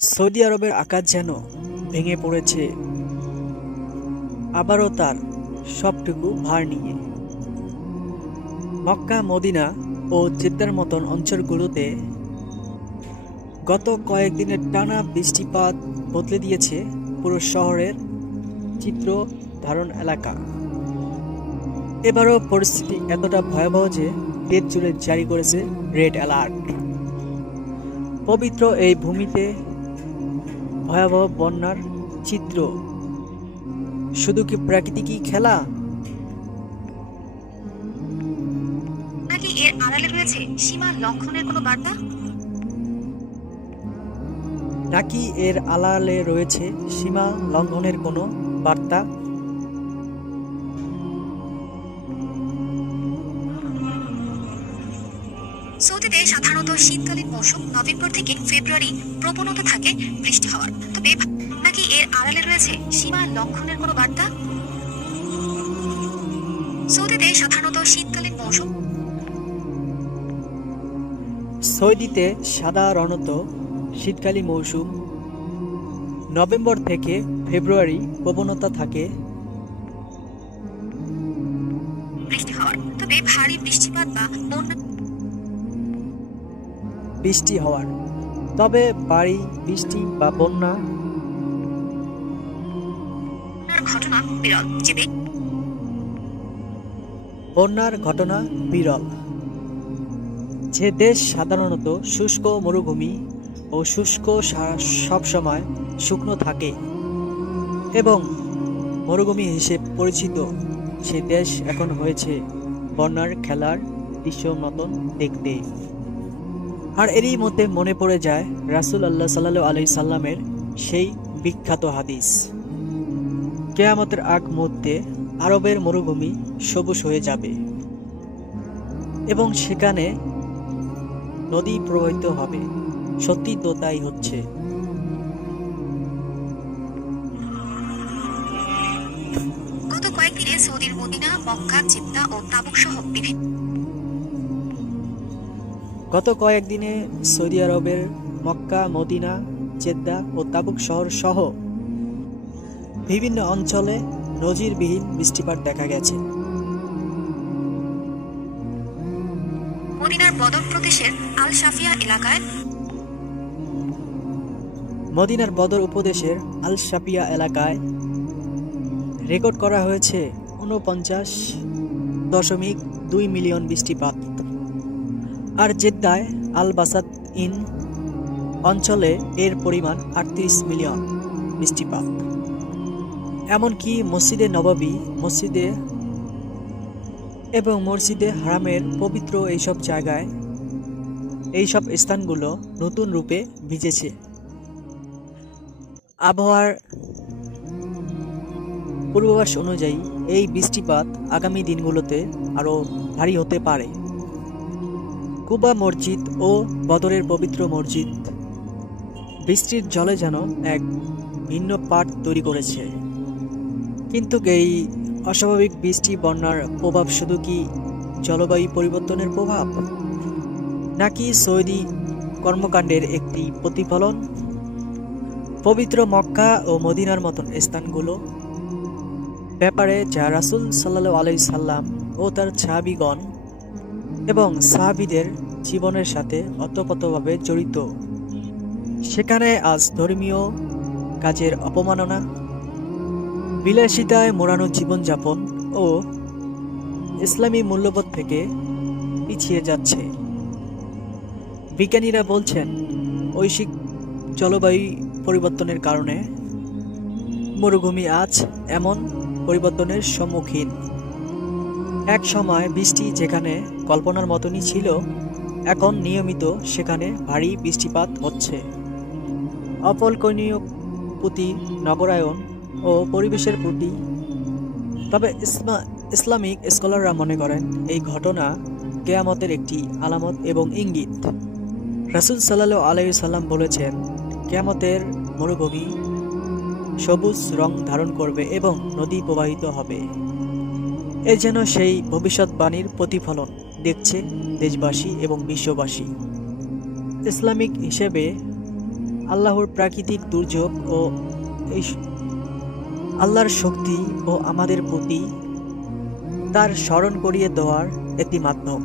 Saudi আরবের আকাশ যেন ভেঙে পড়েছে আবারও তার সবটুকু ভার নিয়ে। মক্কা, মদিনা ও জেদ্দার মতন অঞ্চলগুলোতে গত কয়েকদিনের টানা বৃষ্টিপাত বদলে দিয়েছে পুরো শহরের চিত্র ধারণ এলাকা। এবারও পরিস্থিতি এতটা ভয়াবহ যে দেশ জুড়ে জারি করেছে রেড অ্যালার্ট। পবিত্র এই ভূমিতে ভয়াবহ বন্যার চিত্র শুধু কি প্রাকৃতিকই খেলা, নাকি এর আড়ালে রয়েছে সীমা লঙ্ঘনের কোনো বার্তা? নাকি এর আড়ালে রয়েছে সীমা লঙ্ঘনের কোনো বার্তা? সৌদিতে সাধারণত শীতকালীন মৌসুম নভেম্বর থেকে ফেব্রুয়ারি প্রবণতা থাকে বৃষ্টি হওয়ার, তবে নাকি এর আড়ালে রয়েছে সীমা লঙ্ঘনের কোনো বার্তা? সৌদিতে সাধারণত শীতকালীন মৌসুম সৌদিতে সাধারণত শীতকালীন মৌসুম নভেম্বর থেকে ফেব্রুয়ারি প্রবণতা থাকে বৃষ্টি হওয়ার, তবে ভারী বৃষ্টিপাত বা বন্যা বৃষ্টি হওয়ার, তবে ভারী বৃষ্টি বা বন্যা ঘটনা বিরল। বন্যার ঘটনা বিরল। যে দেশ সাধারণত শুষ্ক মরুভূমি ও শুষ্ক সবসময় শুকনো থাকে এবং মরুভূমি হিসেবে পরিচিত, সে দেশ এখন হয়েছে বন্যার খেলার দৃশ্য মতন দেখতে। আর এরই মধ্যে মনে পড়ে যায় রাসূলুল্লাহ সাল্লাল্লাহু আলাইহি সাল্লামের সেই বিখ্যাত হাদিস, কিয়ামতের আগ মুহূর্তে আরবের মরুভূমি সবুজ হয়ে যাবে এবং সেখানে নদী প্রবাহিত হবে। সত্যি তো তাই হচ্ছে। গত কয়েকদিনে সৌদির মদিনা, মক্কা, জেদ্দা ও তাবুক সহ বিভিন্ন গত কয়েকদিনে সৌদি আরবের মক্কা, মদিনা, জেদ্দা ও তাবুক শহর সহ বিভিন্ন অঞ্চলে নজিরবিহীন বৃষ্টিপাত দেখা গেছে। মদিনার বদর প্রদেশের আল শাফিয়া এলাকায় মদিনার বদর উপদেশের আল শাফিয়া এলাকায় রেকর্ড করা হয়েছে 49.2 মিলিয়ন বৃষ্টিপাত। আর জেদ্দায় আল বাসাত ইন অঞ্চলে এর পরিমাণ 38 মিলিয়ন বৃষ্টিপাত। এমনকি মসজিদে নববী, মসজিদে এবং মসজিদে হারামের পবিত্র এইসব জায়গায়, এইসব স্থানগুলো নতুন রূপে ভিজেছে। আবহাওয়ার পূর্বাভাস অনুযায়ী এই বৃষ্টিপাত আগামী দিনগুলোতে আরও ভারী হতে পারে। কুবা মসজিদ ও বদরের পবিত্র মসজিদ বৃষ্টির জলে যেন এক ভিন্ন পাট তৈরি করেছে। কিন্তু এই অস্বাভাবিক বৃষ্টি বন্যার প্রভাব শুধু কি জলবায়ু পরিবর্তনের প্রভাব, নাকি সৌদি কর্মকাণ্ডের একটি প্রতিফলন? পবিত্র মক্কা ও মদিনার মতন স্থানগুলো ব্যাপারে যা রাসূল সাল্লাল্লাহু আলাইহি সাল্লাম ও তার সাহাবীগণ এবং সাহাবীদের জীবনের সাথে ওতপ্রোতভাবে জড়িত, সেখানে আজ ধর্মীয় কাজের অপমাননা, বিলাসিতায় মোড়ানো জীবনযাপন ও ইসলামী মূল্যবোধ থেকে পিছিয়ে যাচ্ছে। বিজ্ঞানীরা বলছেন বৈশ্বিক জলবায়ু পরিবর্তনের কারণে মরুভূমি আজ এমন পরিবর্তনের সম্মুখীন। এক সময় বৃষ্টি যেখানে কল্পনার মতনই ছিল, এখন নিয়মিত সেখানে ভারী বৃষ্টিপাত হচ্ছে। অকল্পনীয় প্রতি নগরায়ন ও পরিবেশের প্রতি। তবে ইসলামিক স্কলাররা মনে করেন এই ঘটনা কিয়ামতের একটি আলামত এবং ইঙ্গিত। রাসূল সাল্লাল্লাহু আলাইহি সাল্লাম বলেছেন, কিয়ামতের মরুভূমি সবুজ রং ধারণ করবে এবং নদী প্রবাহিত হবে। এ যেন সেই ভবিষ্যৎবাণীর প্রতিফলন দেখছে দেশবাসী এবং বিশ্ববাসী। ইসলামিক হিসেবে আল্লাহর প্রাকৃতিক দুর্যোগ ও এই আল্লাহর শক্তি ও আমাদের প্রতি তার স্মরণ করিয়ে দেওয়ার একটি মাধ্যম।